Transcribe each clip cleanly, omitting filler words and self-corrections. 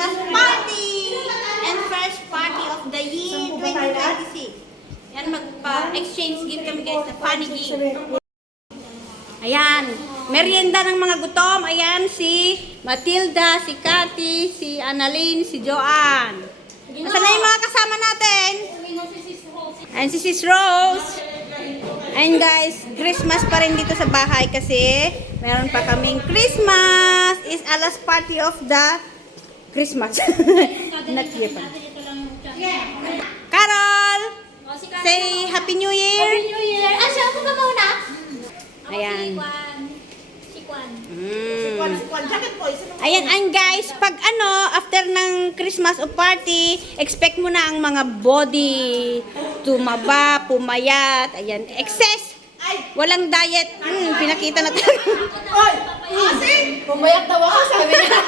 Christmas party! And first party of the year 2026. Yan, magpa-exchange gift kami guys na funny gift. Ayan, merienda ng mga gutom. Ayan, si Matilda, si Cathy, si Annalyn, si Joanne. Nasaan na yung mga kasama natin? Ayan, si Sis Rose. Ayan guys, Christmas pa rin dito sa bahay kasi meron pa kaming Christmas. Is a last party of the Christmas. Not yet pa. Carol! Say Happy New Year! Happy New Year! Ah, siya ako ba muna? Ayan. Si Kwan. Ayan guys, pag after ng Christmas o party, expect mo na ang mga body tumaba, pumayat, ayan, excess. Walang diet. Pinakita na talaga. Pumayat daw ako, sabi niya.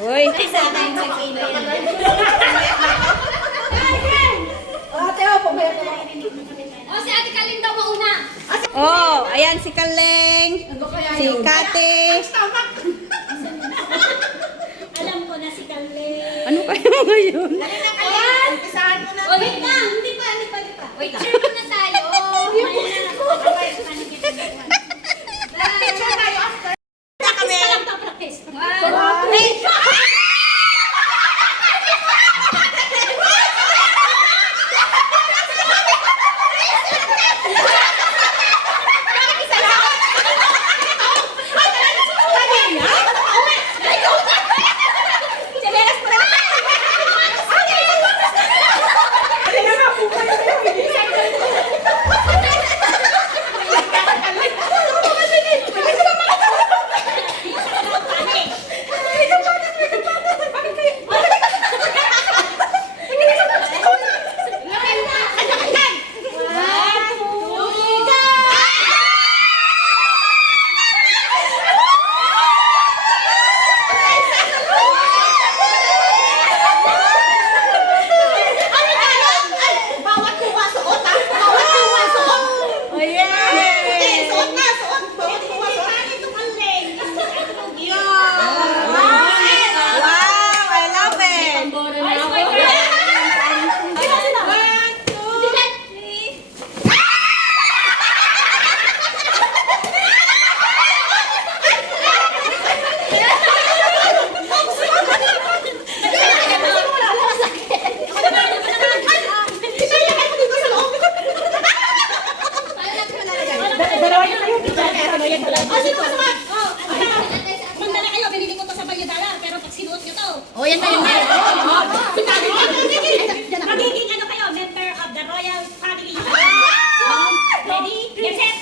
Uy. Sana yung sa kilo yan. Ate, pumayat daw ako. O, si Ate Kaling daw mauna. Oh, ayan si Kaleng, si Kate. Alam ko na si Kaling. Ano kayo ngayon? Ayan! O, wait na. Hindi pa. Wait, share ko na tayo. Picture tayo after. Practice pa lang to, practice. O, yan tayo na. Magiging kayo, member of the royal family. Ready? Get set!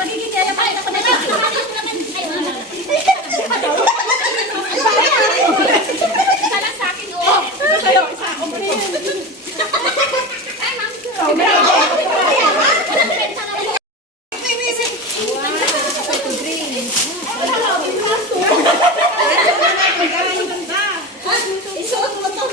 Magiging kaya pa ito na lang. Salang sa akin, oh. Ay, ma'am. Isuot mo to.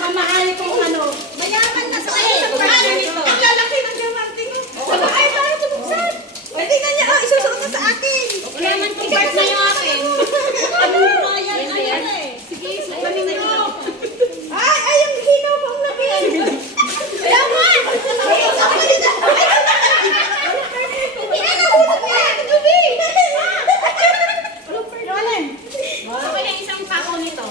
Mamahali kong ano. Mayaman na sa kayo. Ang lalaki ng diamanting mo. Ay, parang tumuksan. Ay, tingnan niya. Isusunod mo sa akin. Mayaman kong part na yung akin. Ano mo yan? Ayan eh. Sige, Galing mo. Ay, ang hinaw pa ang labi. Yaman! Ay, ang galing na. Gusto ko yung isang pako nito.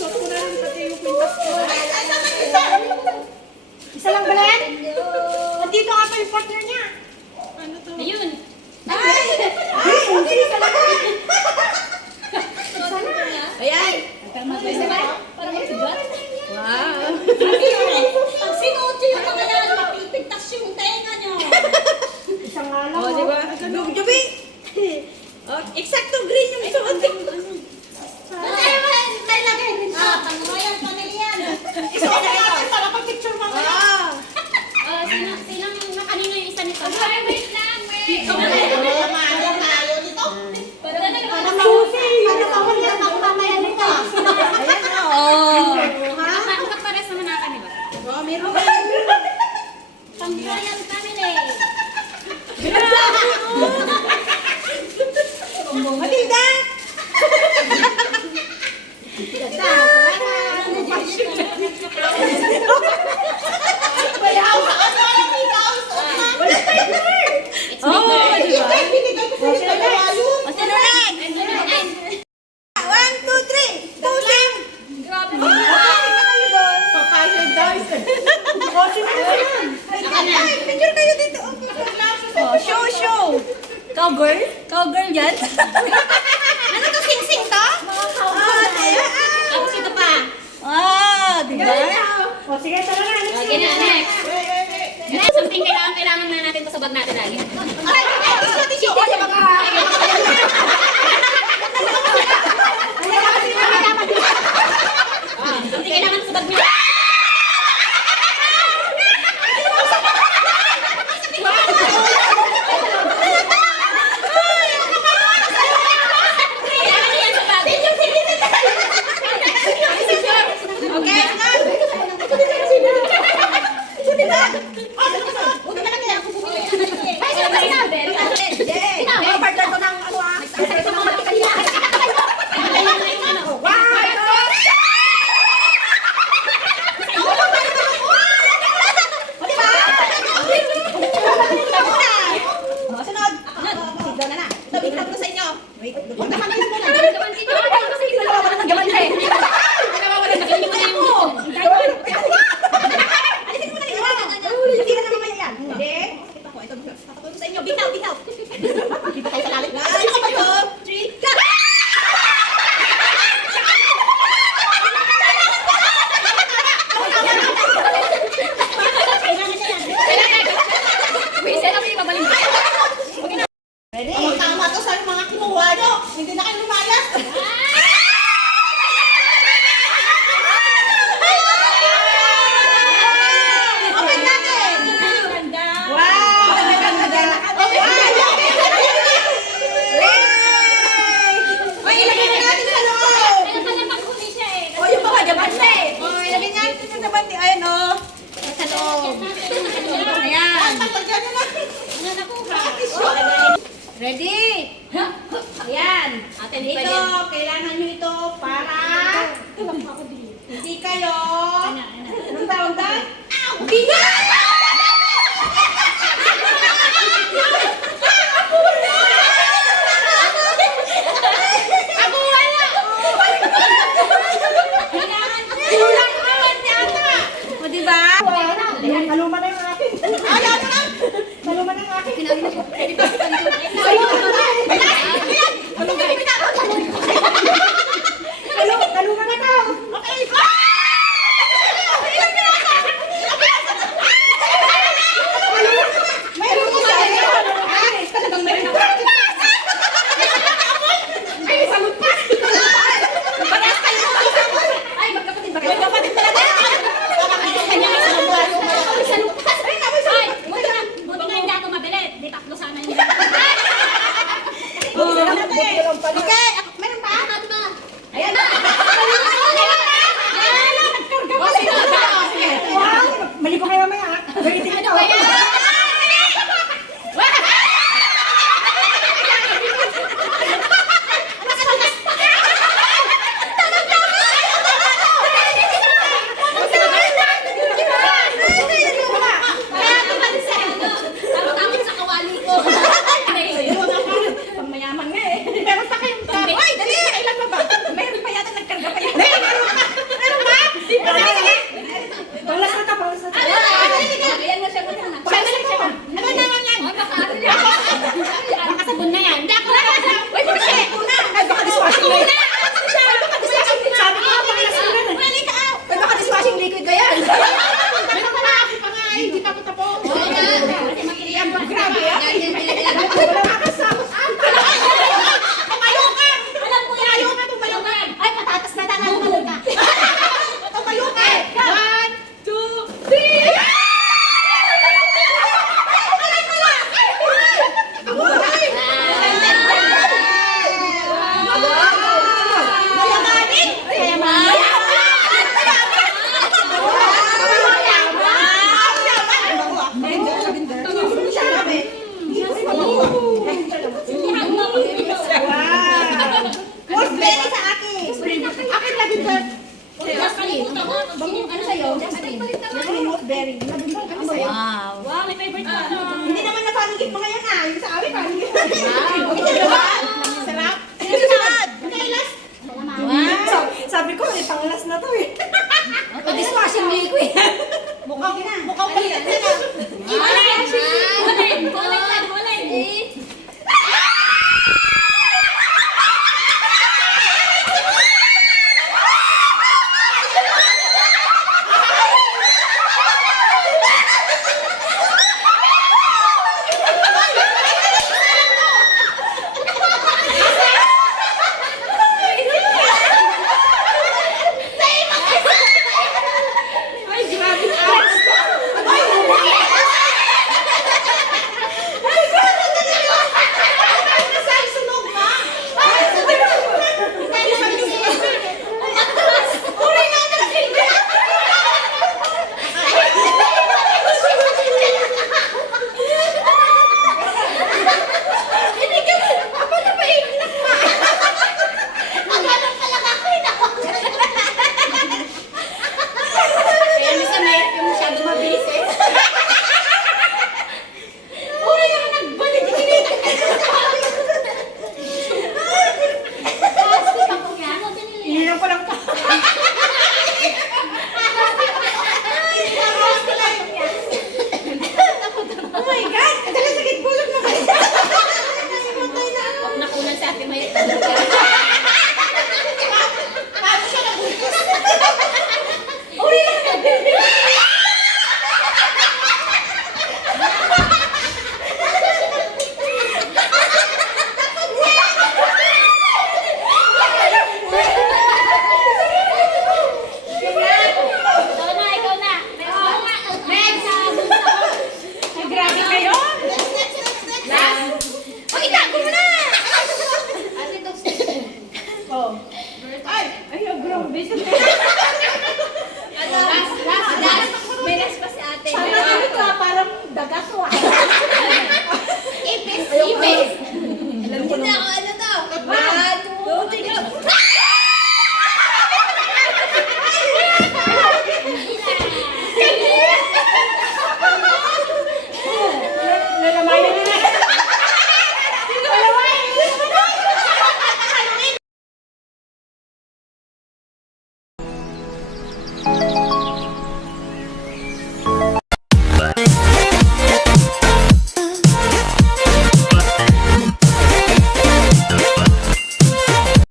Suot ko na rin pati yung pintas ko. Ay, naman isa. Isa lang ba yan? Nandito nga pa yung partner niya. Ano to? Ayun. Ay, okay na pala. Ayan. Parang matigat. Wow. Pag sinuot nyo yung mga yan, mapipigtas yung tenga nyo. Isang nga lang. Oh, di ba? Jubi. Oh, eksakto green yung suot. Ay, Cowgirl? Cowgirl yan? Ano to, sing-sing to? Tapos ito pa. Di ba? O, sige, tara na. Okay na, next. Next, something kailangan na natin to sa bag natin lagi. Tissue. O, yung mga... Something kailangan sa bag niya. Kailangan yan sa bag. Okay, partner ko ng ano ah. Sunod. Sigla na na. Sabihin ko sa inyo. Wait, magkakamalis mo na. Alisin mo na yun. Hindi na naman yan. Hindi. Ito ko sa inyo. Bitaw, bitaw. Kita tayo sa lalim. 1, 2, 3, go! Ready? Tama to sa mga kinuha nyo. Hindi na kayo lumayas. Open natin. Wow! Wow! Ilagay na natin sa loob. O, yung mga diamante. O, ilagay natin yung diamante. Ayan, o. Sa loob. Ayan. Patagyan na natin. Ready? Ayan. Ito, kailangan nyo ito para hindi kayo... Anong tawag doon? Bigat! Ako wala! Kulang naman yata! O, diba? Ayan, kaluma na yung akin. Ayan na! Kaluma na yung akin. Kaluma na ka! Okay! Mayroon ko sa inyo! Ay, talagang mayroon ako. Ay, salut pa! Parehas kayo! Ay, magkapatid ba kayo? Magkapatid talaga! Kanya may salut pa! Ay, salut pa! Buti nga hindi ako mabili. Di tatlo sana yun. Okay,